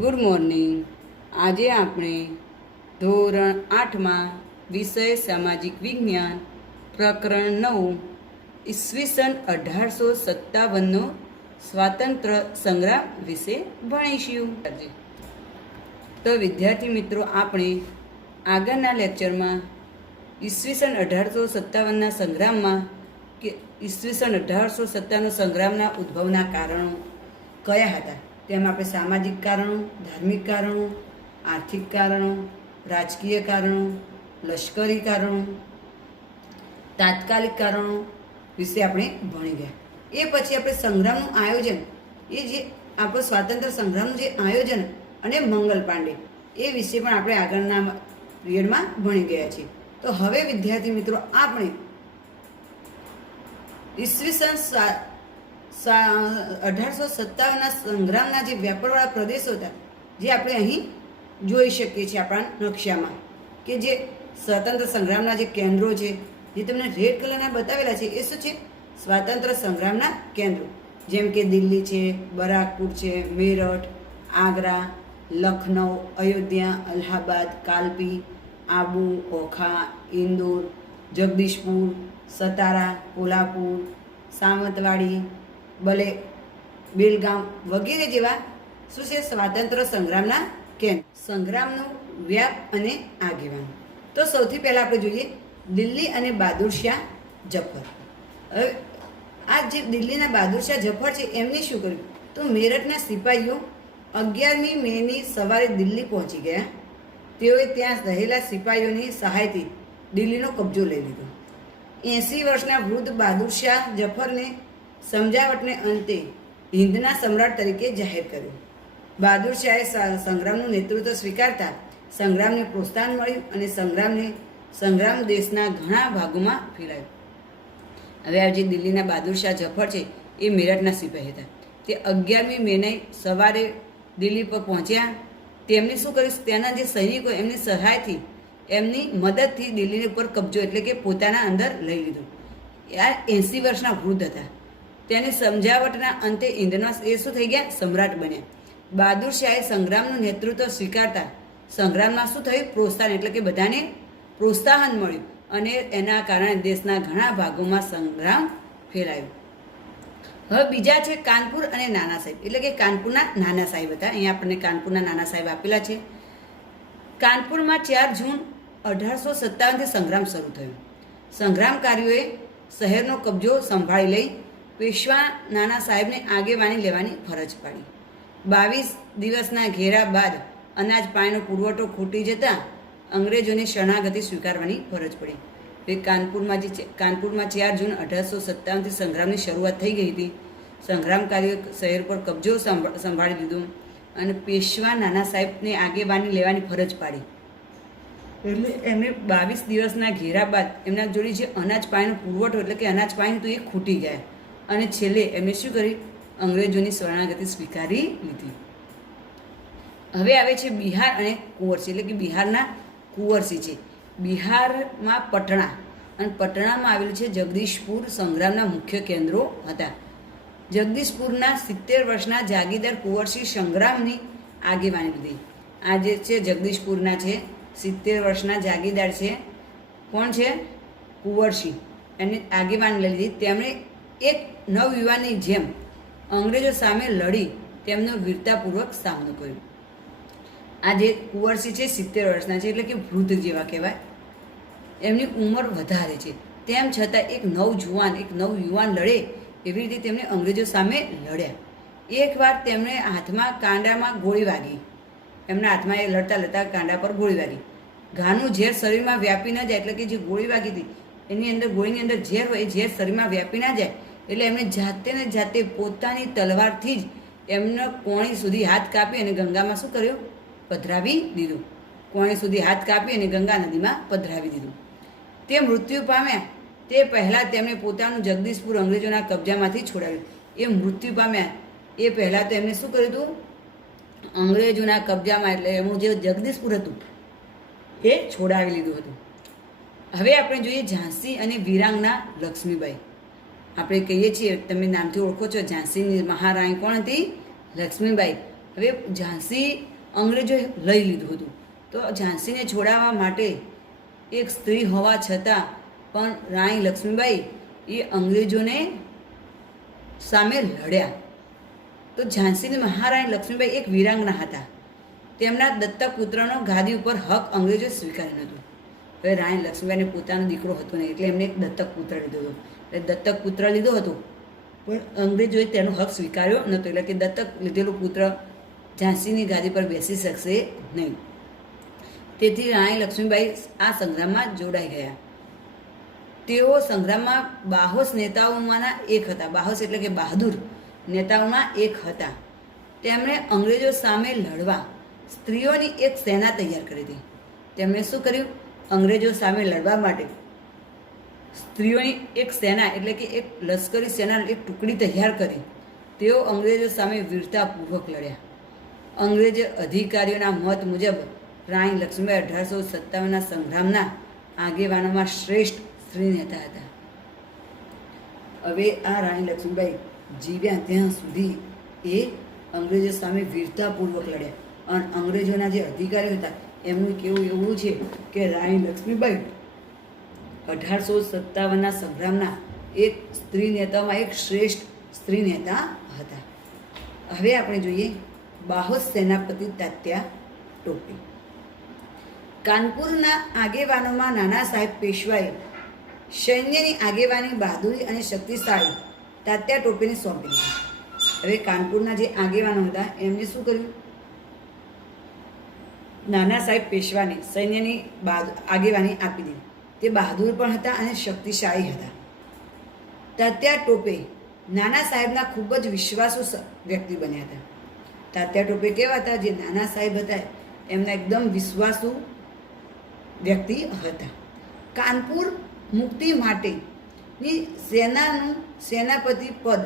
Good morning. આજે આપણે ધોરણ 8માં વિષય સામાજિક વિજ્ઞાન પ્રકરણ 9 ઈસવીસન 1857નો સ્વાતંત્ર્ય સંગ્રામ વિશે ભણીશું. તો વિદ્યાર્થી મિત્રો, આપણે આગળના લેક્ચરમાં ઈસવીસન 1857ના સંગ્રામમાં કે ઈસવીસન 1857 સંગ્રામના ઉદ્ભવના કારણો કયા હતા તેમાં આપણે સામાજિક કારણો, ધાર્મિક કારણો, આર્થિક કારણો, રાજકીય કારણો, લશ્કરી કારણો, તાત્કાલિક કારણો વિશે આપણે ભણી ગયા. એ પછી આપણે સંગ્રામનું આયોજન, એ જે આપણો સ્વાતંત્ર્ય સંગ્રામનું જે આયોજન અને મંગલ પાંડે એ વિશે પણ આપણે આગળના પિરિયડમાં ભણી ગયા છીએ. તો હવે વિદ્યાર્થી મિત્રો, આપણે ઈસવીસન 1857ના સંગ્રામના જે વ્યાપકવાળા પ્રદેશો હતા, જે આપણે અહીં જોઈ શકીએ છીએ આપણા નકશામાં, કે જે સ્વાતંત્ર્ય સંગ્રામના જે કેન્દ્રો છે, જે તમને રેડ કલરના બતાવેલા છે, એ શું છે? સ્વાતંત્ર્ય સંગ્રામના કેન્દ્રો. જેમ કે દિલ્હી છે, બરાકપુર છે, મેરઠ, આગ્રા, લખનઉ, અયોધ્યા, અલ્હાબાદ, કાલપી, આબુ, ઓખા, ઇન્દોર, જગદીશપુર, સતારા, કોલ્હાપુર, સાવંતવાડી, બેલગામ વગેરે જેવા શું છે? સ્વાતંત્ર્ય સંગ્રામના કેન્દ્ર. સંગ્રામનો વ્યાપ અને આગેવાન. તો સૌથી પહેલાં આપણે જોઈએ દિલ્હી અને બહાદુર શાહ જફર. હવે આ જે દિલ્હીના બહાદુર શાહ જફર છે, એમને શું કર્યું? તો મેરઠના સિપાહીઓ 11મી મેની સવારે દિલ્હી પહોંચી ગયા. તેઓએ ત્યાં રહેલા સિપાહીઓની સહાયથી દિલ્હીનો કબજો લઈ લીધો. 80 વર્ષના વૃદ્ધ બહાદુર શાહ જફરને સમજાવટને અંતે હિંદના સમ્રાટ તરીકે જાહેર કર્યો. બહાદુર શાહે સંગ્રામનું નેતૃત્વ સ્વીકારતા સંગ્રામને પ્રોત્સાહન મળ્યું અને સંગ્રામ દેશના ઘણા ભાગોમાં ફેલાયો. હવે આ જે દિલ્હીના બહાદુર શાહ જફર છે, એ મેરઠના સિપાહી હતા. તે 11મી મેને સવારે દિલ્હી પર પહોંચ્યા. તેમને શું કર્યું? ત્યાંના જે સૈનિકો એમની સહાયથી, એમની મદદથી દિલ્હી ઉપર કબજો એટલે કે પોતાના અંદર લઈ લીધો. આ 80 વર્ષના વૃદ્ધ હતા. તેની સમજાવટના અંતે હિંદના એ શું થઈ ગયા? સમ્રાટ બન્યા. બહાદુર શાહે સંગ્રામનું નેતૃત્વ સ્વીકારતા સંગ્રામમાં શું થયું? પ્રોત્સાહન, એટલે કે બધાને પ્રોત્સાહન મળ્યું અને એના કારણે દેશના ઘણા ભાગોમાં સંગ્રામ ફેલાયો. હવે બીજા છે કાનપુર અને નાના સાહેબ, એટલે કે કાનપુરના નાના સાહેબ હતા. અહીંયા આપણને કાનપુરના નાના સાહેબ આપેલા છે. કાનપુરમાં 4 જૂન 1857થી સંગ્રામ શરૂ થયો. સંગ્રામકારીઓએ શહેરનો કબજો સંભાળી લઈ પેશવા નાના સાહેબને આગેવાની લેવાની ફરજ પાડી. 22 દિવસના ઘેરા બાદ અનાજ પાણીનો પુરવઠો ખૂટી જતાં અંગ્રેજોને શરણાગતિ સ્વીકારવાની ફરજ પડી. એ કાનપુરમાં 4 જૂન 1857થી સંગ્રામની શરૂઆત થઈ ગઈ હતી. સંગ્રામકારીઓએ શહેર પર કબજો સંભાળી લીધો અને પેશવા નાના સાહેબને આગેવાની લેવાની ફરજ પાડી. એટલે એમને 22 દિવસના ઘેરા બાદ એમના જોડે જે અનાજ પાણીનો પુરવઠો, એટલે કે અનાજ પાણી, તો એ ખૂટી ગયા અને છેલ્લે એમને શું કરી? અંગ્રેજોની શરણાગતિ સ્વીકારી લીધી. હવે આવે છે બિહાર અને કુંવરસી, એટલે કે બિહારના કુંવરસી છે. બિહારમાં પટણા, અને પટણામાં આવેલું છે જગદીશપુર સંગ્રામના મુખ્ય કેન્દ્રો હતા. જગદીશપુરના 70 વર્ષના જાગીરદાર કુંવરસી સંગ્રામની આગેવાની લીધી. આ જે છે જગદીશપુરના છે, 70 વર્ષના જાગીરદાર છે. કોણ છે? કુંવરસી. એને આગેવાની લઈ લીધી. તેમણે એક નવયુવાનની જેમ અંગ્રેજો સામે લડી તેમનો વીરતાપૂર્વક સામનો કર્યો. આ જે કુંવરસી છે 70 વર્ષના છે, એટલે કે વૃદ્ધ જેવા કહેવાય. એમની ઉંમર વધારે છે, તેમ છતાં એક નવયુવાન લડે એવી રીતે તેમણે અંગ્રેજો સામે લડ્યા. એકવાર તેમણે હાથમાં કાંડામાં ગોળી વાગી. એમના હાથમાં એ લડતા કાંડા પર ગોળી વાગી. ઘાનું ઝેર શરીરમાં વ્યાપી ન જાય, એટલે કે જે ગોળી વાગી હતી એની અંદર, ગોળીની અંદર ઝેર હોય, એ ઝેર શરીરમાં વ્યાપી ના જાય એટલે એમણે જાતે પોતાની તલવારથી જ એમનો કોણી સુધી હાથ કાપી અને ગંગામાં શું કર્યો? પધરાવી દીધું. કોણી સુધી હાથ કાપી અને ગંગા નદીમાં પધરાવી દીધું. તે મૃત્યુ પામ્યા તે પહેલાં તેમણે પોતાનું જગદીશપુર અંગ્રેજોના કબજામાંથી છોડાવ્યું. એ મૃત્યુ પામ્યા એ પહેલાં તો એમને શું કર્યું હતું? અંગ્રેજોના કબજામાં, એટલે એમનું જે જગદીશપુર હતું એ છોડાવી લીધું હતું. હવે આપણે જોઈએ ઝાંસી અને વીરાંગના લક્ષ્મીબાઈ. આપણે કહીએ છીએ, તમે નામથી ઓળખો છો, ઝાંસીની મહારાણી કોણ હતી? લક્ષ્મીબાઈ. હવે ઝાંસી અંગ્રેજોએ લઈ લીધું હતું. તો ઝાંસીને છોડાવવા માટે એક સ્ત્રી હોવા છતાં પણ રાણી લક્ષ્મીબાઈ એ અંગ્રેજોને સામે લડ્યા. તો ઝાંસીની મહારાણી લક્ષ્મીબાઈ એક વીરાંગના હતા. તેમના દત્તક પુત્રનો ગાદી ઉપર હક અંગ્રેજોએ સ્વીકાર્યો નહોતું. હવે રાણી લક્ષ્મીબાઈને પોતાનો દીકરો હતો નહીં, એટલે એમને એક દત્તક પુત્ર લીધો હતો. એટલે દત્તક પુત્ર લીધો હતો, પણ અંગ્રેજોએ તેનો હક સ્વીકાર્યો નહોતો. એટલે કે દત્તક લીધેલો પુત્ર ઝાંસીની ગાદી પર બેસી શકશે નહીં. તેથી રાણી લક્ષ્મીબાઈ આ સંગ્રામમાં જોડાઈ ગયા. તેઓ સંગ્રામમાં બાહોશ નેતાઓમાંના એક હતા. બાહોશ એટલે કે બહાદુર નેતાઓમાં એક હતા. તેમણે અંગ્રેજો સામે લડવા સ્ત્રીઓની એક સેના તૈયાર કરી હતી. તેમણે શું કર્યું? અંગ્રેજો સામે લડવા માટે સ્ત્રીઓની એક સેના એટલે કે એક લશ્કરી સેના, એક ટુકડી તૈયાર કરી. તેઓ અંગ્રેજો સામે વીરતાપૂર્વક લડ્યા. અંગ્રેજ અધિકારીઓના મત મુજબ રાણી લક્ષ્મીબાઈ 1857ના સંગ્રામના આગેવાનોમાં શ્રેષ્ઠ સ્ત્રી નેતા હતા. હવે આ રાણી લક્ષ્મીબાઈ જીવ્યા ત્યાં સુધી એ અંગ્રેજો સામે વીરતાપૂર્વક લડ્યા. અને અંગ્રેજોના જે અધિકારીઓ હતા એમનું કેવું એવું છે કે રાણી લક્ષ્મીબાઈ 1857ના સંગ્રામના એક સ્ત્રી નેતામાં એક શ્રેષ્ઠ સ્ત્રી નેતા હતા. હવે આપણે જોઈએ બાહોશ સેનાપતિ તાત્યા ટોપે. કાનપુરના આગેવાનોમાં નાના સાહેબ પેશવાએ સૈન્યની આગેવાની બહાદુરી અને શક્તિશાળી તાત્યા ટોપેને સોંપી દીધી. હવે કાનપુરના જે આગેવાનો હતા એમને શું કર્યું? નાના સાહેબ પેશવાને સૈન્યની આગેવાની આપી દીધી. તે બહાદુર પણ હતા અને શક્તિશાળી હતા. તાત્યા ટોપે નાના સાહેબના ખૂબ જ વિશ્વાસુ વ્યક્તિ બન્યા હતા. તાત્યા ટોપે કેવા હતા? જે નાના સાહેબ હતા એમના એકદમ વિશ્વાસુ વ્યક્તિ હતા. કાનપુર મુક્તિ માટેની સેનાનું સેનાપતિ પદ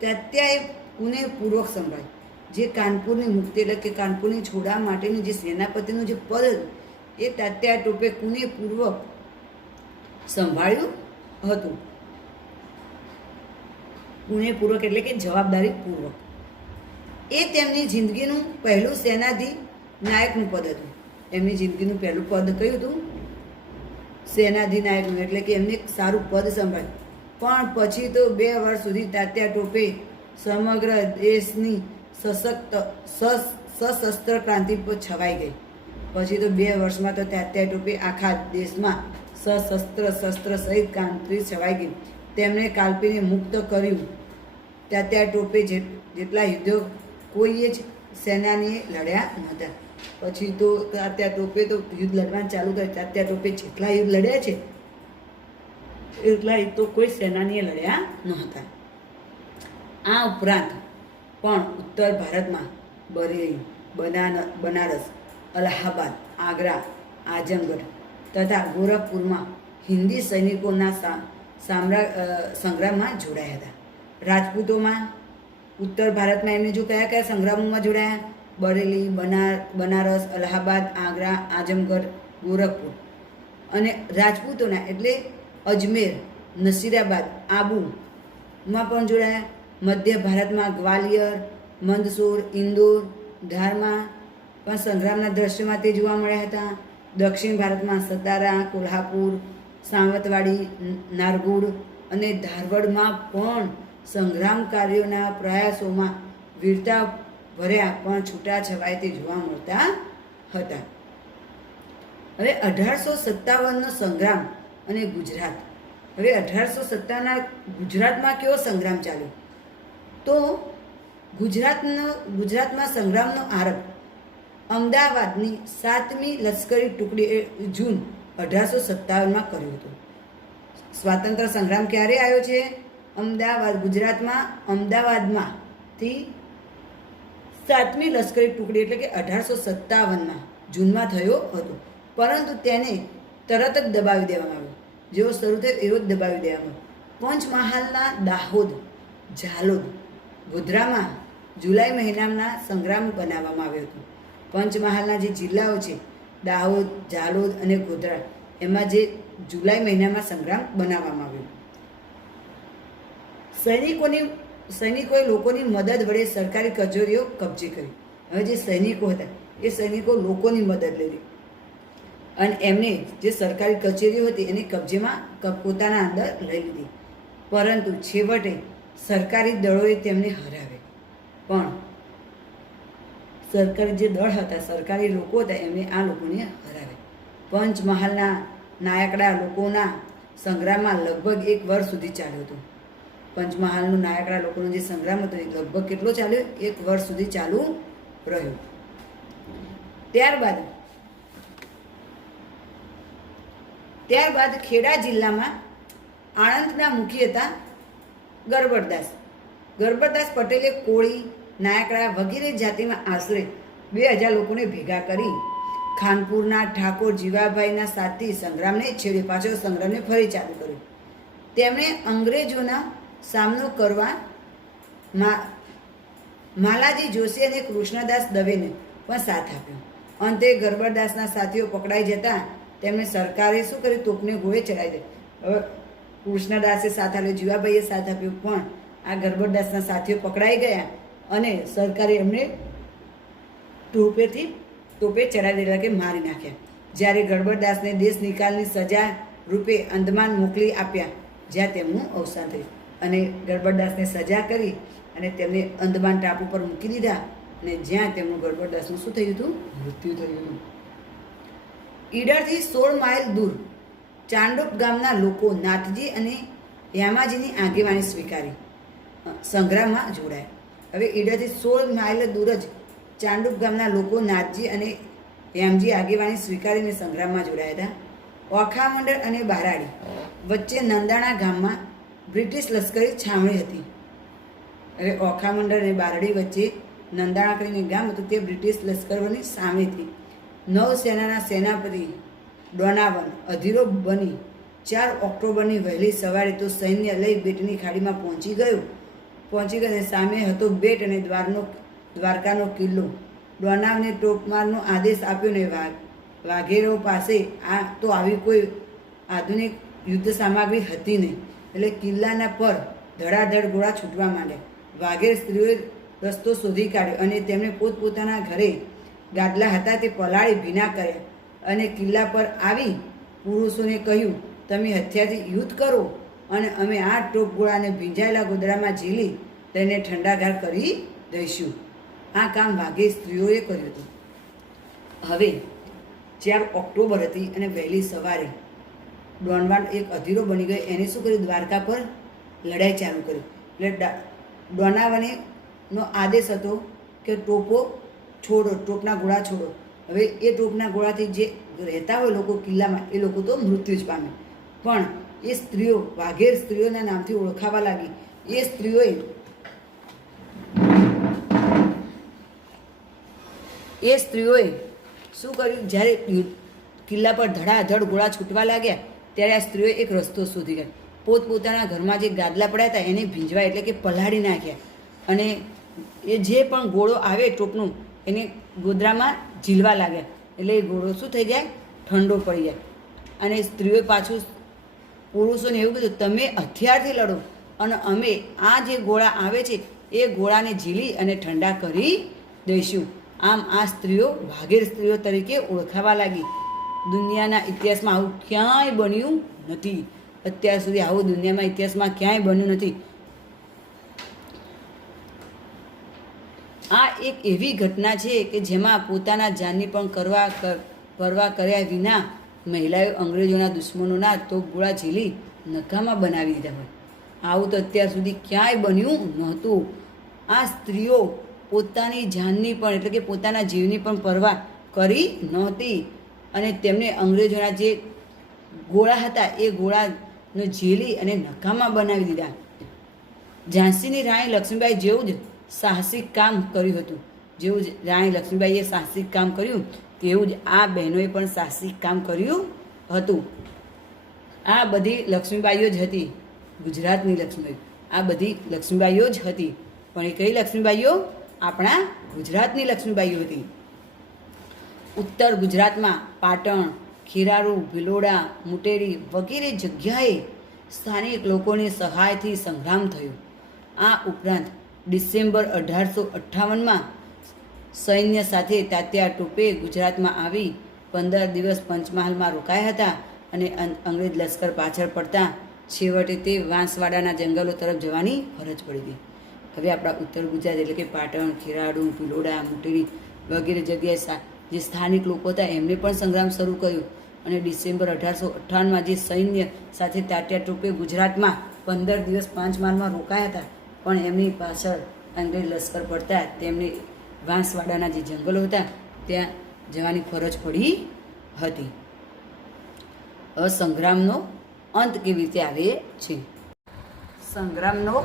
તાત્યાએ પુનેપૂર્વક સંભાળ્યું. જે કાનપુરની મુક્તિ એટલે કે કાનપુરની છોડાવવા માટેનું જે સેનાપતિનું જે પદ હતું એ તાત્યા ટોપે પુનેપૂર્વક સંભાળ્યું હતું. પુનેપૂર્વક એટલે કે જવાબદારીપૂર્વક. એ તેમની જિંદગીનું પહેલું સેનાધિનાયકનું પદ હતું. એમની જિંદગીનું પહેલું પદ કયું હતું? સેનાધિનાયકનું. એટલે કે એમને સારું પદ સંભાળ્યું. પણ પછી તો 2 વર્ષ સુધી તાત્યા ટોપે સમગ્ર દેશની સશસ્ત્ર ક્રાંતિ પર છવાઈ ગઈ. પછી તો 2 વર્ષમાં તો તાત્યા ટોપે આખા દેશમાં શસ્ત્ર સહિત ક્રાંતિ છવાઈ ગઈ. તેમણે કાલ્પીને મુક્ત કર્યું. તાત્યા ટોપે જેટલા યુદ્ધો કોઈએ જ સેનાનીએ લડ્યા નહોતા. પછી તો તાત્યા ટોપે તો યુદ્ધ લડવાનું ચાલુ કર્યું. તાત્યા ટોપે જેટલા યુદ્ધ લડ્યા છે એટલા તો કોઈ સેનાનીએ લડ્યા નહોતા. આ ઉપરાંત પણ ઉત્તર ભારતમાં બરેલી, બનારસ, અલ્હાબાદ, આગ્રા, આઝમગઢ તથા ગોરખપુરમાં હિન્દી સૈનિકોના સંગ્રામમાં જોડાયા હતા. રાજપૂતોમાં ઉત્તર ભારતમાં એમને જો કયા કયા સંગ્રામોમાં જોડાયા? બરેલી, બનારસ, અલ્હાબાદ, આગ્રા, આઝમગઢ, ગોરખપુર. અને રાજપૂતોના એટલે અજમેર, નસીરાબાદ, આબુમાં પણ જોડાયા. મધ્ય ભારતમાં ગ્વાલિયર, મંદસોર, ઇન્દોર, ધારમાં પણ સંગ્રામના દ્રશ્યોમાં તે જોવા મળ્યા હતા. દક્ષિણ ભારતમાં સતારા, કોલ્હાપુર, સાવંતવાડી, નારગોડ અને ધારવડમાં પણ સંગ્રામકારીઓના પ્રયાસોમાં વીરતા ભર્યા પણ છૂટાછવાય તે જોવા મળતા હતા. હવે 1857નો સંગ્રામ અને ગુજરાત. હવે 1857ના ગુજરાતમાં કેવો સંગ્રામ ચાલ્યો? તો ગુજરાતમાં સંગ્રામનો આરંભ અમદાવાદની 7મી લશ્કરી ટુકડી જૂન 1857માં કર્યો હતો. સ્વાતંત્ર્ય સંગ્રામ ક્યારે આવ્યો છે? ગુજરાતમાં અમદાવાદમાંથી 7મી લશ્કરી ટુકડી એટલે કે 1857માં જૂનમાં થયો હતો. પરંતુ તેને તરત જ દબાવી દેવામાં આવ્યો. જેવો શરૂ થયો એવો જ દબાવી દેવામાં આવ્યો. પંચમહાલના દાહોદ, ઝાલોદ, ગોધરામાં જુલાઈ મહિનાના સંગ્રામ બનાવવામાં આવ્યો હતો. પંચમહાલના જે જિલ્લાઓ છે દાહોદ, ઝાલોદ અને ગોધરા, એમાં જે જુલાઈ મહિનામાં સંગ્રામ બનાવવામાં આવ્યો. સૈનિકોએ લોકોની મદદ વડે સરકારી કચેરીઓ કબજે કરી. હવે જે સૈનિકો હતા એ સૈનિકો લોકોની મદદ લીધી અને એમને જે સરકારી કચેરીઓ હતી એને કબજેમાં પોતાના અંદર લઈ લીધી. પરંતુ છેવટે સરકારી દળોએ તેમને હરાવે. પણ સરકારી જે દળ હતા, સરકારી લોકો હતા, એમને આ લોકોને હરાવે. પંચમહાલના નાયકડા લોકોના સંગ્રામમાં લગભગ 1 વર્ષ સુધી ચાલ્યો હતો. પંચમહાલનું નાયકડા લોકોનો જે સંગ્રામ હતો એ લગભગ કેટલો ચાલ્યો? 1 વર્ષ સુધી ચાલુ રહ્યો. ત્યારબાદ ખેડા જિલ્લામાં આણંદના મુખી હતા ગરબડદાસ. ગરબડદાસ પટેલે કોળી, નાયકડા વગેરે જાતિમાં આશરે 2000 લોકોને ભેગા કરી ખાનપુરના ઠાકોર જીવાભાઈના સાથથી સંગ્રામને છેડે પાછો સંગ્રામને ફરી ચાલુ કર્યો. તેમણે અંગ્રેજોના સામનો કરવા માલાજી જોશી અને કૃષ્ણદાસ દવેને પણ સાથ આપ્યો. અંતે ગરબડદાસના સાથીઓ પકડાઈ જતા તેમને સરકારે શું કર્યું? તોપને ગોળે ચડાવી દે. હવે કૃષ્ણદાસે સાથ આપ્યો, જીવાભાઈએ સાથ આપ્યો, પણ આ ગરબડદાસના સાથીઓ પકડાઈ ગયા અને સરકારે એમને ટોપે ચડાવી દીધા કે મારી નાખ્યા. જ્યારે ગરબડદાસને દેશ નિકાલની સજા રૂપે અંદમાન મોકલી આપ્યા, જ્યાં તેમનું અવસાન થયું. અને ગરબડદાસને સજા કરી અને તેમને અંદમાન ટાપુ પર મૂકી દીધા અને જ્યાં તેમનું ગરબડદાસનું શું થયું હતું? મૃત્યુ થયું હતું. ઈડરથી 16 માઇલ દૂર ચાંડોપ ગામના લોકો નાથજી અને યામાજીની આગેવાની સ્વીકારી સંગ્રામમાં જોડાયા. હવે ઈડરથી 16 માઇલ દૂર જ ચાંડોપ ગામના લોકો નાથજી અને યામજી આગેવાની સ્વીકારીને સંગ્રામમાં જોડાયા હતા. ઓખામંડળ અને બારાડી વચ્ચે નંદાણા ગામમાં બ્રિટિશ લશ્કરી છાવણી હતી. હવે ઓખામંડળ અને બારડી વચ્ચે નંદાણા કરીને ગામ હતું, તે બ્રિટિશ લશ્કરોની છાવણી હતી. નૌસેનાના સેનાપતિ ડોનાવન અધીરો બની 4 ઓક્ટોબરની વહેલી સવારે તો સૈન્ય લઈ બેટની ખાડીમાં પહોંચી ગયો અને સામે હતો બેટ અને દ્વારકાનો કિલ્લો. ડોનાવને ટોપમારનો આદેશ આપ્યો ને વાઘેરો પાસે આવી કોઈ આધુનિક યુદ્ધ સામગ્રી હતી નહીં. એટલે કિલ્લાના પર ધડાધડ ગોળા છૂટવા માંડ્યા. વાઘેર સ્ત્રીઓએ રસ્તો શોધી કાઢ્યો અને તેમણે પોતપોતાના ઘરે ગાદલા હતા તે પલાળી ભીના કર્યા અને કિલ્લા પર આવી પુરુષોને કહ્યું, તમે હથિયારથી યુદ્ધ કરો અને અમે આ ટોપ ગોળાને ભીંજાયેલા ગોદડામાં ઝીલી તેને ઠંડાગાર કરી દઈશું. આ કામ વાઘેર સ્ત્રીઓએ કર્યું હતું. હવે 4 ઓક્ટોબર હતી અને વહેલી સવારે ડોનવાન એક અધીરો બની ગયો. એને શું કર્યું? દ્વારકા પર લડાઈ ચાલુ કરી. એટલે ડોનાવનેનો આદેશ હતો કે ટોપો છોડો, ટોપના ગોળા છોડો. હવે એ ટોપના ગોળાથી જે રહેતા હોય લોકો કિલ્લામાં એ લોકો તો મૃત્યુ જ પામે, પણ એ સ્ત્રીઓ વાઘેર સ્ત્રીઓના નામથી ઓળખાવા લાગી. એ સ્ત્રીઓએ શું કર્યું? જ્યારે કિલ્લા પર ધડાધડ ગોળા છૂટવા લાગ્યા ત્યારે આ સ્ત્રીઓએ એક રસ્તો શોધી કાઢ્યો. પોતપોતાના ઘરમાં જે ગાદલા પડ્યા હતા એને ભીંજવા એટલે કે પલાળી નાખ્યા અને એ જે પણ ગોળો આવે ટોપનું એને ગોદડામાં ઝીલવા લાગ્યા. એટલે એ ગોળો શું થઈ જાય? ઠંડો પડી જાય. અને સ્ત્રીઓએ પાછું પુરુષોને એવું કીધું, તમે હથિયારથી લડો અને અમે આ જે ગોળા આવે છે એ ગોળાને ઝીલી અને ઠંડા કરી દઈશું. આમ આ સ્ત્રીઓ વાઘેર સ્ત્રીઓ તરીકે ઓળખાવા લાગી. દુનિયાના ઇતિહાસમાં આવું ક્યાંય બન્યું નથી. અત્યાર સુધી આવું દુનિયામાં ઇતિહાસમાં ક્યાંય બન્યું નથી. આ એક એવી ઘટના છે કે જેમાં પોતાના જાનની પણ પરવા કર્યા વિના મહિલાઓ અંગ્રેજોના દુશ્મનોના તોપ ગોળા ઝીલી નકામા બનાવી દીધા હોય. આવું તો અત્યાર સુધી ક્યાંય બન્યું નહોતું. આ સ્ત્રીઓ પોતાની જાનની પણ એટલે કે પોતાના જીવની પણ પરવા કરી નહોતી અને તેમને અંગ્રેજોના જે ગોળા હતા એ ગોળાને ઝીલી અને નકામા બનાવી દીધા. ઝાંસીની રાણી લક્ષ્મીબાઈ જેવું જ સાહસિક કામ કર્યું હતું. જેવું જ રાણી લક્ષ્મીબાઈએ સાહસિક કામ કર્યું તેવું જ આ બહેનોએ પણ સાહસિક કામ કર્યું હતું. આ બધી લક્ષ્મીબાઈઓ જ હતી, ગુજરાતની લક્ષ્મીબાઈ. આ બધી લક્ષ્મીબાઈઓ જ હતી, પણ એ કઈ લક્ષ્મીબાઈઓ? આપણા ગુજરાતની લક્ષ્મીબાઈઓ હતી. ઉત્તર ગુજરાતમાં પાટણ, ખીરારુ, ભિલોડા, મુટેરી વગેરે જગ્યાએ સ્થાનિક લોકોની સહાયથી સંગ્રામ થયો. આ ઉપરાંત ડિસેમ્બર 1858માં સૈન્ય સાથે તાત્યા ટોપે ગુજરાતમાં આવી 15 દિવસ પંચમહાલમાં રોકાયા હતા અને અંગ્રેજ લશ્કર પાછળ પડતા છેવટે તે વાંસવાડાના જંગલો તરફ જવાની ફરજ પડી હતી. હવે આપણા ઉત્તર ગુજરાત એટલે કે પાટણ, ખેરાડુ, ભિલોડા, મુટેડી વગેરે જગ્યાએ જે સ્થાનિક લોકો હતા એમણે પણ સંગ્રામ શરૂ કર્યો અને ડિસેમ્બર 1858માં જે સૈન્ય સાથે તાત્યા ટોપે ગુજરાતમાં 15 દિવસ પંચમહાલમાં રોકાયા હતા, પણ એમની પાછળ અંગ્રેજ લશ્કર પડતા તેમને વાંસવાડાના જે જંગલો હતા ત્યાં જવાની ફરજ પડી હતી. હવે સંગ્રામનો અંત કેવી રીતે આવે છે? સંગ્રામનો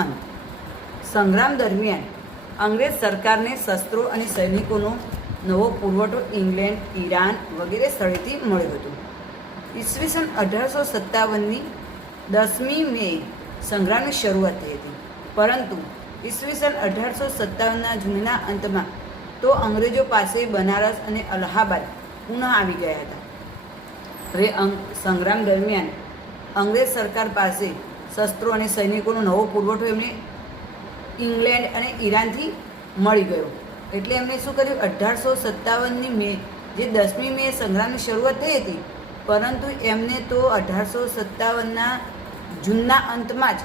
અંત. સંગ્રામ દરમિયાન અંગ્રેજ સરકારને શસ્ત્રો અને સૈનિકોનો નવો પુરવઠો ઇંગ્લેન્ડ, ઈરાન વગેરે સ્થળેથી મળ્યો હતો. ઈસવીસન 1857ની 10મી મે સંગ્રામની શરૂઆત થઈ હતી, પરંતુ ઈસવીસન 1857ના જૂનના અંતમાં તો અંગ્રેજો પાસે બનારસ અને અલ્હાબાદ પુનઃ આવી ગયા હતા. હવે સંગ્રામ દરમિયાન અંગ્રેજ સરકાર પાસે શસ્ત્રો અને સૈનિકોનો નવો પુરવઠો એમને ઇંગ્લેન્ડ અને ઈરાનથી મળી ગયો. એટલે એમણે શું કર્યું, 1857ની મે જે 10મી મે સંગ્રામની શરૂઆત થઈ હતી, પરંતુ એમને તો 1857ના જૂનના અંતમાં જ,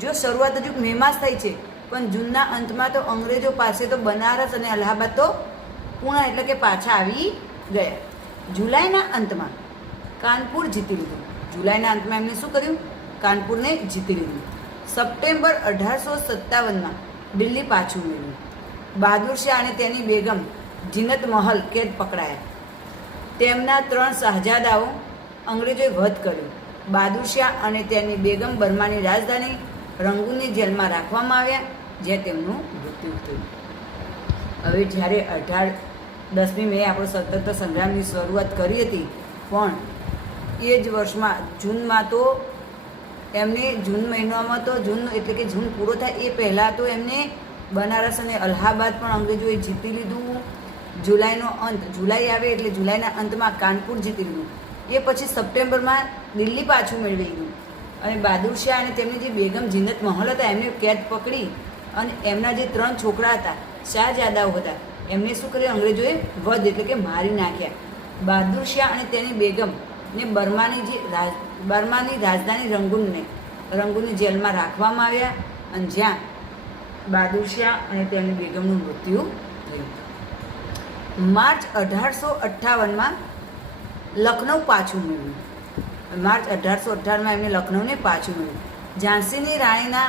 જો શરૂઆત હજુ મેમાં જ થઈ છે, પણ જૂનના અંતમાં તો અંગ્રેજો પાસે તો બનારસ અને અલ્હાબાદ તો પૂર્ણ એટલે કે પાછા આવી ગયા. જુલાઈના અંતમાં કાનપુર જીતી લીધું. જુલાઈના અંતમાં એમને શું કર્યું, કાનપુરને જીતી લીધું. સપ્ટેમ્બર 1857માં દિલ્હી પાછું મેળવ્યું. બહાદુર શાહ અને તેની બેગમ જીનત મહલ કેદ પકડાયા. તેમના 3 શહજાદાઓ અંગ્રેજોએ વધ કર્યો. બહાદુર શાહ અને તેની બેગમ બર્માની રાજધાની રંગૂનની જેલમાં રાખવામાં આવ્યા, જ્યાં તેમનું મૃત્યુ થયું. હવે જ્યારે 10મી મે આપણો સ્વતંત્ર સંગ્રામની શરૂઆત કરી હતી, પણ એ જ વર્ષમાં જૂનમાં તો એમને જૂન મહિનામાં તો જૂન એટલે કે જૂન પૂરો થાય એ પહેલાં તો એમને બનારસ અને અલ્હાબાદ પણ અંગ્રેજોએ જીતી લીધું. જુલાઈનો અંત, જુલાઈ આવે એટલે જુલાઈના અંતમાં કાનપુર જીતી લીધું. એ પછી સપ્ટેમ્બરમાં દિલ્હી પાછું મેળવી લીધું અને બહાદુર શાહ અને તેમની જે બેગમ જીનત મહલ હતા એમને કેદ પકડી અને એમના જે 3 છોકરા હતા, શાહજાદાઓ હતા, એમને શું કર્યું, અંગ્રેજોએ વધ એટલે કે મારી નાખ્યા. બહાદુર શાહ અને તેની બેગમ ને બર્માની રાજધાની રંગૂનની જેલમાં રાખવામાં આવ્યા અને જ્યાં બહાદુર શાહ અને તેમની બેગમનું મૃત્યુ થયું. માર્ચ 1858માં લખનૌ પાછું મેળવ્યું. માર્ચ 1858માં એમને લખનૌને પાછું મેળવ્યું. ઝાંસીની રાણીના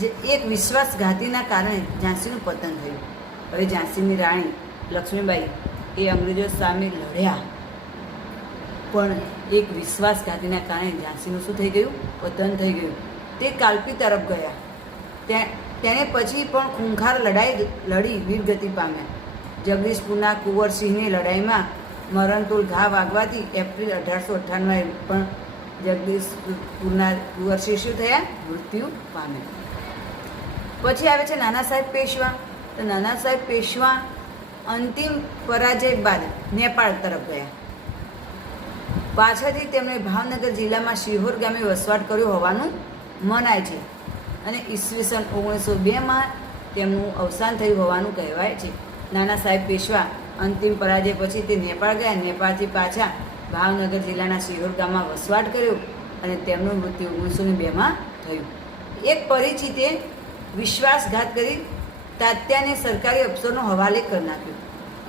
જે એક વિશ્વાસઘાતીના કારણે ઝાંસીનું પતન થયું. હવે ઝાંસીની રાણી લક્ષ્મીબાઈ એ અંગ્રેજો સામે લડ્યા, પણ એક વિશ્વાસઘાતીના કારણે ઝાંસીનું શું થઈ ગયું, પતન થઈ ગયું. તે કાલપી તરફ ગયા. તેણે પછી પણ ખૂંખાર લડાઈ લડી વીરગતિ પામ્યા. જગદીશપુરના કુંવરસિંહની લડાઈમાં મરણતોલ ઘા વાગવાથી એપ્રિલ 1858માં પણ જગદીશપુરના કુંવરસિંહ શું થયા, મૃત્યુ પામ્યા. પછી આવે છે નાના સાહેબ પેશવા. તો નાના સાહેબ પેશવા અંતિમ પરાજય બાદ નેપાળ તરફ ગયા. પાછળથી તેમણે ભાવનગર જિલ્લામાં શિહોર ગામે વસવાટ કર્યો હોવાનું મનાય છે અને ઈસવીસન 1902માં તેમનું અવસાન થયું હોવાનું કહેવાય છે. નાના સાહેબ પેશવા અંતિમ પરાજય પછી તે નેપાળ ગયા. નેપાળથી પાછા ભાવનગર જિલ્લાના શિહોર ગામમાં વસવાટ કર્યો અને તેમનું મૃત્યુ 1902માં થયું. એક પરિચિતે વિશ્વાસઘાત કરી તાત્યાને સરકારી અફસરનો હવાલે કરી નાખ્યો.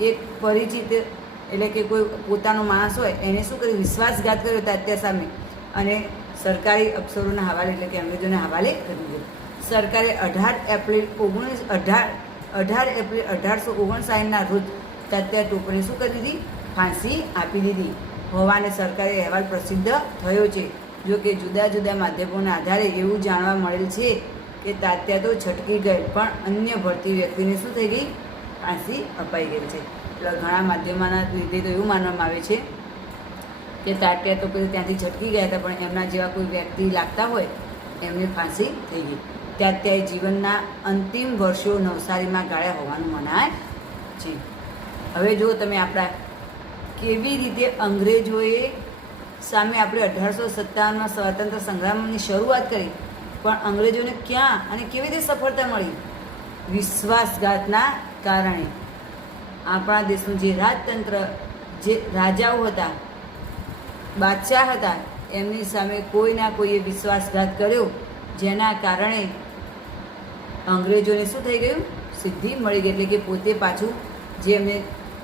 એક પરિચિત એટલે કે કોઈ પોતાનો માણસ હોય એને શું કર્યું, વિશ્વાસઘાત કર્યો તાત્યા સામે અને સરકારી અફસરોના હવાલે એટલે કે અંગ્રેજોના હવાલે કરી દીધો. સરકારે 18 એપ્રિલ 1859ના રોજ તાત્યા ટોપેને શું કરી દીધી, ફાંસી આપી દીધી હોવાને સરકારી અહેવાલ પ્રસિદ્ધ થયો છે. જો કે જુદા જુદા માધ્યમોના આધારે એવું જાણવા મળેલ છે કે તાત્યા તો છટકી ગઈ, પણ અન્ય ભરતી વ્યક્તિને શું થઈ ગઈ, ફાંસી અપાઈ ગઈ છે. એટલે ઘણા માધ્યમોના લીધે તો એવું માનવામાં આવે છે કે તાત્યા તો ત્યાંથી છટકી ગયા હતા, પણ એમના જેવા કોઈ વ્યક્તિ લાગતા હોય એમને ફાંસી થઈ ગઈ. તાત્યાએ જીવનના અંતિમ વર્ષો નવસારીમાં ગાળ્યા હોવાનું મનાય છે. હવે જો તમે આપણા કેવી રીતે અંગ્રેજોએ સામે આપણે 1857માં સ્વાતંત્ર્ય સંગ્રામની શરૂઆત કરી, પણ અંગ્રેજોને ક્યાં અને કેવી રીતે સફળતા મળી, વિશ્વાસઘાતના કારણે આપણા દેશનું જે રાજતંત્ર, જે રાજાઓ હતા, બાદશાહ હતા, એમની સામે કોઈના કોઈએ વિશ્વાસઘાત કર્યો, જેના કારણે અંગ્રેજોને શું થઈ ગયું? સિદ્ધિ મળી ગઈ. એટલે કે પોતે પાછું જે એમને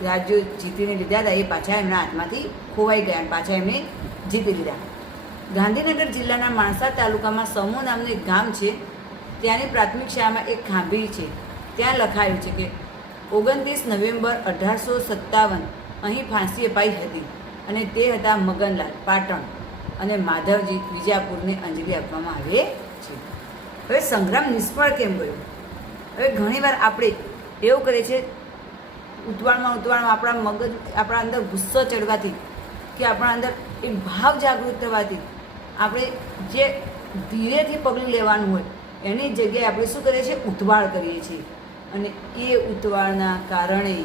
રાજ્યો જીતીને લીધા હતા એ પાછા એમના હાથમાંથી ખોવાઈ ગયા, પાછા એમને જીતી લીધા. ગાંધીનગર જિલ્લાના માણસા તાલુકામાં સમૂહ નામનું એક ગામ છે. ત્યાંની પ્રાથમિક શાળામાં એક ખાંભી છે. ત્યાં લખાયું છે કે 29 નવેમ્બર 1857 અહીં ફાંસી અપાઈ હતી અને તે હતા મગનલાલ પાટણ અને માધવજી વિજાપુરને અંજલિ આપવામાં આવે છે. હવે સંગ્રામ નિષ્ફળ કેમ ગયો? હવે ઘણીવાર આપણે એવું કરીએ છીએ, ઉતવાળમાં આપણા મગજ, આપણા અંદર ગુસ્સો ચડવાથી કે આપણા અંદર એક ભાવ જાગૃત થવાથી આપણે જે ધીરેથી પગલું લેવાનું હોય એની જગ્યાએ આપણે શું કરીએ છીએ? ઉતવાળ કરીએ છીએ. અને એ ઉતવાળના કારણે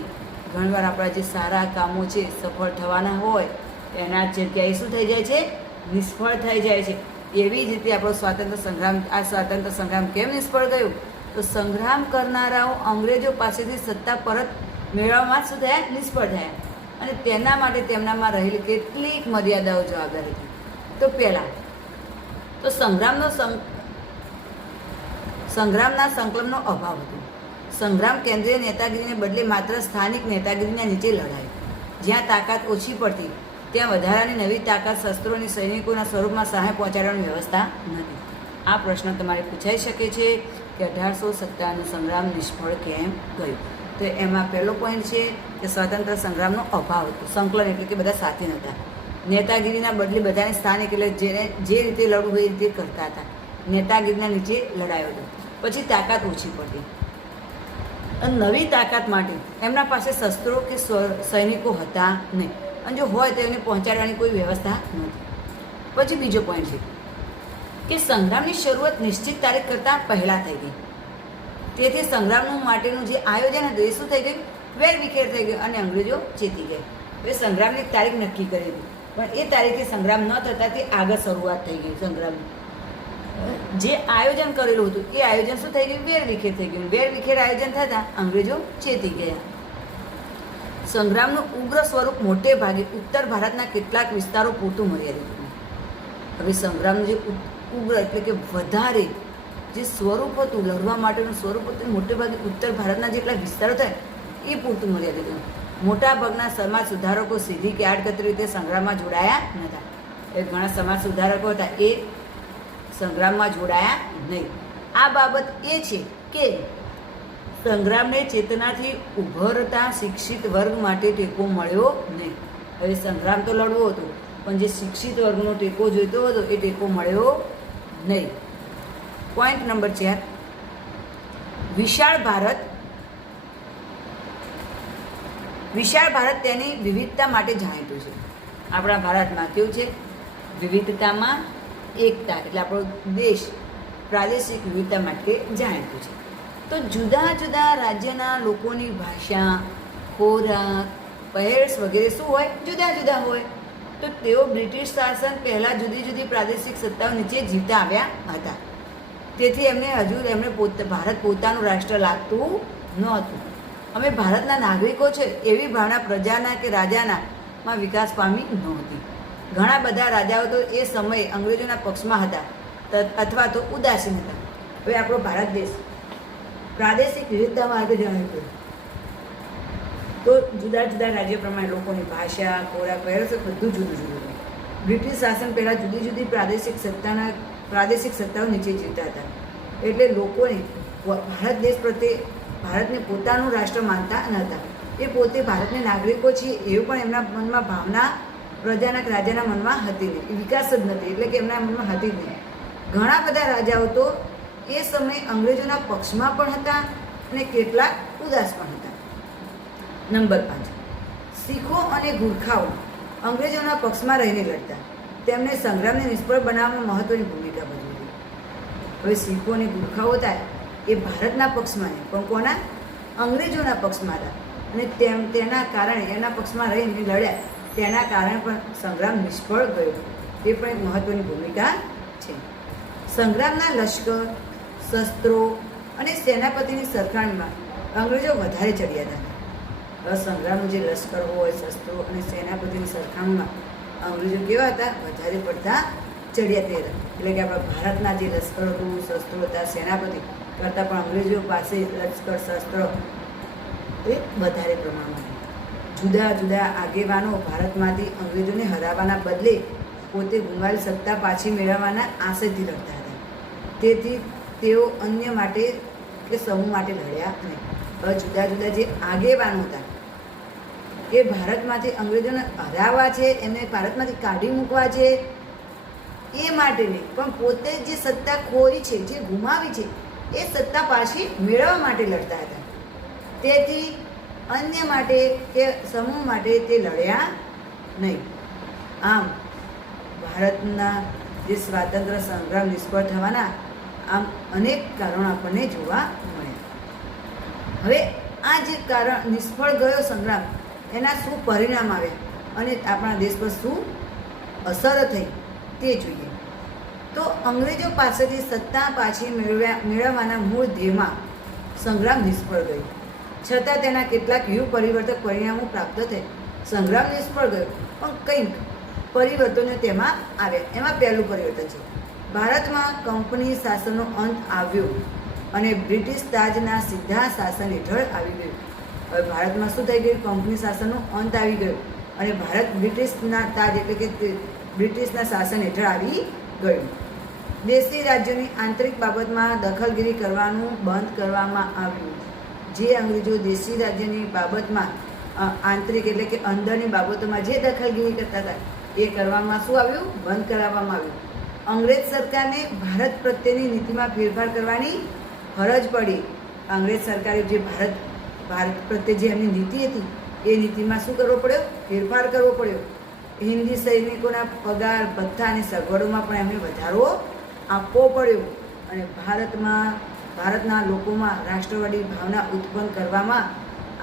ઘણીવાર આપણા જે સારા કામો છે સફળ થવાના હોય એના જગ્યાએ શું થઈ જાય છે? નિષ્ફળ થઈ જાય છે. એવી જ રીતે આપણો સ્વાતંત્ર્ય સંગ્રામ, આ સ્વાતંત્ર્ય સંગ્રામ કેમ નિષ્ફળ ગયો? તો સંગ્રામ કરનારાઓ અંગ્રેજો પાસેથી સત્તા પરત મેળવવામાં શું થયા? નિષ્ફળ થયા. અને તેના માટે તેમનામાં રહેલી કેટલીક મર્યાદાઓ જવાબદાર હતી. તો પહેલાં તો સંગ્રામના સંકલનનો અભાવ હતો. સંગ્રામ કેન્દ્રીય નેતાગીરીને બદલે માત્ર સ્થાનિક નેતાગીરીના નીચે લડાય. જ્યાં તાકાત ઓછી પડતી ત્યાં વધારાની નવી તાકાત શસ્ત્રોની સૈનિકોના સ્વરૂપમાં સહાય પહોંચાડવાની વ્યવસ્થા નથી. આ પ્રશ્ન તમારે પૂછાઈ શકે છે કે 1857 સંગ્રામ નિષ્ફળ કેમ ગયો? તો એમાં પહેલો પોઈન્ટ છે કે સ્વાતંત્ર્ય સંગ્રામનો અભાવ હતો. સંકલન એટલે કે બધા સાથે નહોતા. નેતાગીરીના બદલે બધાને સ્થાનિક એટલે જેને જે રીતે લડવું હોય એ રીતે કરતા હતા. નેતાગીરીના નીચે લડાયો હતો. પછી તાકાત ઓછી પડતી. નવી તાકાત માટે એમના પાસે શસ્ત્રો કે સૈનિકો હતા નહીં, અને જો હોય તો એને પહોંચાડવાની કોઈ વ્યવસ્થા નહોતી. પછી બીજો પોઈન્ટ છે કે સંગ્રામની શરૂઆત નિશ્ચિત તારીખ કરતાં પહેલાં થઈ ગઈ. તેથી સંગ્રામનું માટેનું જે આયોજન હતું એ શું થઈ ગયું? વેરવિખેર થઈ ગયું અને અંગ્રેજો ચેતી ગયા. હવે સંગ્રામની તારીખ નક્કી કરી હતી, પણ એ તારીખે સંગ્રામ ન થતાં તે આગળ શરૂઆત થઈ ગઈ. સંગ્રામની જે આયોજન કરેલું હતું એ આયોજન શું થઈ ગયું? વેરવિખેર થઈ ગયું. વેરવિખેર આયોજન થતાં અંગ્રેજો ચેતી ગયા. સંગ્રામનું ઉગ્ર સ્વરૂપ મોટે ભાગે ઉત્તર ભારતના કેટલાક વિસ્તારો પૂરતું મર્યાદિત હતું. હવે સંગ્રામનું જે ઉગ્ર એટલે કે વધારે જે સ્વરૂપ હતું, લડવા માટેનું સ્વરૂપ હતું, મોટે ભાગે ઉત્તર ભારતના જેટલા વિસ્તારો થાય એ પૂરતું મર્યાદિત હતું. મોટાભાગના સમાજ સુધારકો સીધી કે આડકતરી રીતે સંગ્રામમાં જોડાયા નહોતા. એ ઘણા સમાજ સુધારકો હતા એ સંગ્રામમાં જોડાયા નહીં. આ બાબત એ છે કે સંગ્રામને ચેતનાથી ઉભરતા શિક્ષિત વર્ગ માટે ટેકો મળ્યો નહીં. હવે સંગ્રામ તો લડવો હતો, પણ જે શિક્ષિત વર્ગનો ટેકો જોઈતો હતો એ ટેકો મળ્યો નહીં. પોઈન્ટ નંબર 4, વિશાળ ભારત તેની વિવિધતા માટે જાણીતું છે. આપણા ભારતમાં કેવું છે? વિવિધતામાં એકતા. એટલે આપણો દેશ પ્રાદેશિક વિવિધતા માટે જાણીતું છે. તો જુદા જુદા રાજ્યના લોકોની ભાષા, ખોરાક, પહેરવેશ વગેરે શું હોય? જુદા જુદા હોય. તો તેઓ બ્રિટિશ શાસન પહેલાં જુદી જુદી પ્રાદેશિક સત્તાઓ નીચે જીવતા આવ્યા હતા. તેથી એમને ભારત પોતાનું રાષ્ટ્ર લાગતું નહોતું. અમે ભારતના નાગરિકો છે એવી ભાવના પ્રજાના કે રાજાનામાં વિકાસ પામી નહોતી. ઘણા બધા રાજાઓ તો એ સમયે અંગ્રેજોના પક્ષમાં હતા અથવા તો ઉદાસીન હતા. હવે આપણો ભારત દેશ પ્રાદેશિક વિવિધતામાં આગળ જાણીતો, તો જુદા જુદા રાજ્ય પ્રમાણે લોકોની ભાષા, ખોરાક, પહેરવેશ બધું જુદું જુદું હતું. બ્રિટિશ શાસન પહેલાં જુદી જુદી પ્રાદેશિક સત્તાઓ નીચે જીવતા હતા. એટલે લોકોને ભારત દેશ પ્રત્યે ભારતને પોતાનું રાષ્ટ્ર માનતા નહોતા. એ પોતે ભારતના નાગરિકો છે એવું પણ એમના મનમાં ભાવના પ્રજાના કે રાજાના મનમાં હતી નહીં. એ વિકાસ જ નથી, એટલે કે એમના મનમાં હતી જ નહીં. ઘણા બધા રાજાઓ તો એ સમયે અંગ્રેજોના પક્ષમાં પણ હતા અને કેટલાક ઉદાસ પણ હતા. નંબર 5, શીખો અને ગુરખાઓ અંગ્રેજોના પક્ષમાં રહીને લડતા. તેમને સંગ્રામને નિષ્ફળ બનાવવામાં મહત્વની ભૂમિકા ભજવી. હવે શીખો અને ગુરખાઓ હતા એ ભારતના પક્ષમાં નહીં, પણ કોના? અંગ્રેજોના પક્ષમાં હતા. અને તેના કારણે એના પક્ષમાં રહીને લડ્યા, તેના કારણે પણ સંગ્રામ નિષ્ફળ ગયો. તે પણ એક મહત્વની ભૂમિકા છે. સંગ્રામના લશ્કર, શસ્ત્રો અને સેનાપતિની સરખામણીમાં અંગ્રેજો વધારે ચડિયાતા હતા. સંગ્રામનું જે લશ્કર હોય, શસ્ત્રો અને સેનાપતિની સરખામણીમાં અંગ્રેજો કેવા હતા? વધારે પડતા ચડિયાતા હતા. એટલે કે આપણા ભારતના જે લશ્કર હતું, શસ્ત્રો હતા, સેનાપતિ કરતાં પણ અંગ્રેજો પાસે લશ્કર શસ્ત્ર એ વધારે પ્રમાણમાં હતા. જુદા જુદા આગેવાનો ભારતમાંથી અંગ્રેજોને હરાવવાના બદલે પોતે ગુમાવેલી સત્તા પાછી મેળવવાના આશયથી લડતા હતા. તેથી તેઓ અન્ય માટે કે સમૂહ માટે લડ્યા નહીં. હવે જુદા જુદા જે આગેવાનો હતા એ ભારતમાંથી અંગ્રેજોને હરાવવા છે, એમને ભારતમાંથી કાઢી મૂકવા છે એ માટે નહીં, પણ પોતે જે સત્તા ખોરી છે, જે ગુમાવી છે એ સત્તા પાછી મેળવવા માટે લડતા હતા. તેથી અન્ય માટે કે સમૂહ માટે તે લડ્યા નહીં. આમ ભારતના જે સ્વાતંત્ર્ય સંગ્રામ નિષ્ફળ થવાના આમ અનેક કારણો આપણને જોવા મળ્યા. હવે આ જે કારણ નિષ્ફળ ગયો સંગ્રામ, એના શું પરિણામ આવ્યા અને આપણા દેશ પર શું અસર થઈ તે જોઈએ. તો અંગ્રેજો પાસેથી સત્તા પાછી મેળવવાના મૂળ ધ્યેયમાં સંગ્રામ નિષ્ફળ ગયો, છતાં તેના કેટલાક યુગ પરિવર્તક પરિણામો પ્રાપ્ત થઈ. સંગ્રામ નિષ્ફળ ગયો પણ કંઈક પરિવર્તનો તેમાં આવ્યા. એમાં પહેલું પરિવર્તન છે, ભારતમાં કંપની શાસનનો અંત આવ્યો અને બ્રિટિશ તાજના સીધા શાસન હેઠળ આવી ગયું. હવે ભારતમાં શું થઈ ગયું? કંપની શાસનનો અંત આવી ગયો અને ભારત બ્રિટિશના તાજ એટલે કે બ્રિટિશના શાસન હેઠળ આવી ગયું. દેશી રાજ્યોની આંતરિક બાબતમાં દખલગીરી કરવાનું બંધ કરવામાં આવ્યું. જે અંગ્રેજો દેશી રાજ્યની બાબતમાં આંતરિક એટલે કે અંદરની બાબતોમાં જે દખલગીરી કરતા હતા એ કરવામાં શું આવ્યું? બંધ કરાવવામાં આવ્યું. અંગ્રેજ સરકારને ભારત પ્રત્યેની નીતિમાં ફેરફાર કરવાની ફરજ પડી. અંગ્રેજ સરકારે જે ભારત પ્રત્યે જે એમની નીતિ હતી એ નીતિમાં શું કરવો પડ્યો? ફેરફાર કરવો પડ્યો. હિન્દી સૈનિકોના પગાર, ભથ્થા અને સગવડોમાં પણ એમને વધારો આપવો પડ્યો અને ભારતના લોકોમાં રાષ્ટ્રવાદી ભાવના ઉત્પન્ન કરવામાં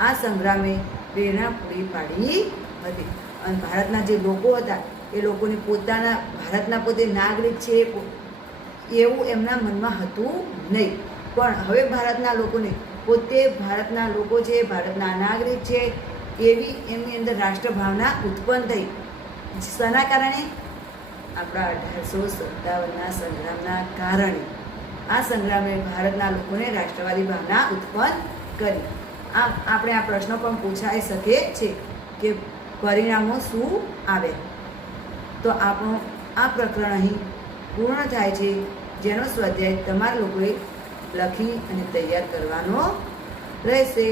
આ સંગ્રામે પ્રેરણા પૂરી પાડી હતી. અને ભારતના જે લોકો હતા એ લોકોને ભારતના પોતે નાગરિક છે એવું એમના મનમાં હતું નહીં. પણ હવે ભારતના લોકોને પોતે ભારતના લોકો છે, ભારતના નાગરિક છે એવી એમની અંદર રાષ્ટ્રભાવના ઉત્પન્ન થઈ. શાના કારણે? આપણા 1857ના સંગ્રામના કારણે. આ સંગ્રામે ભારતના લોકોને રાષ્ટ્રવાદી ભાવના ઉત્પન્ન કરી. આપણે આ પ્રશ્નો પણ પૂછાઈ શકે છે કે પરિણામો શું આવે. તો આપણું આ પ્રકરણ અહીં પૂર્ણ થાય છે, જેનો સ્વાધ્યાય તમારા લોકોએ લખી અને તૈયાર કરવાનો રહેશે.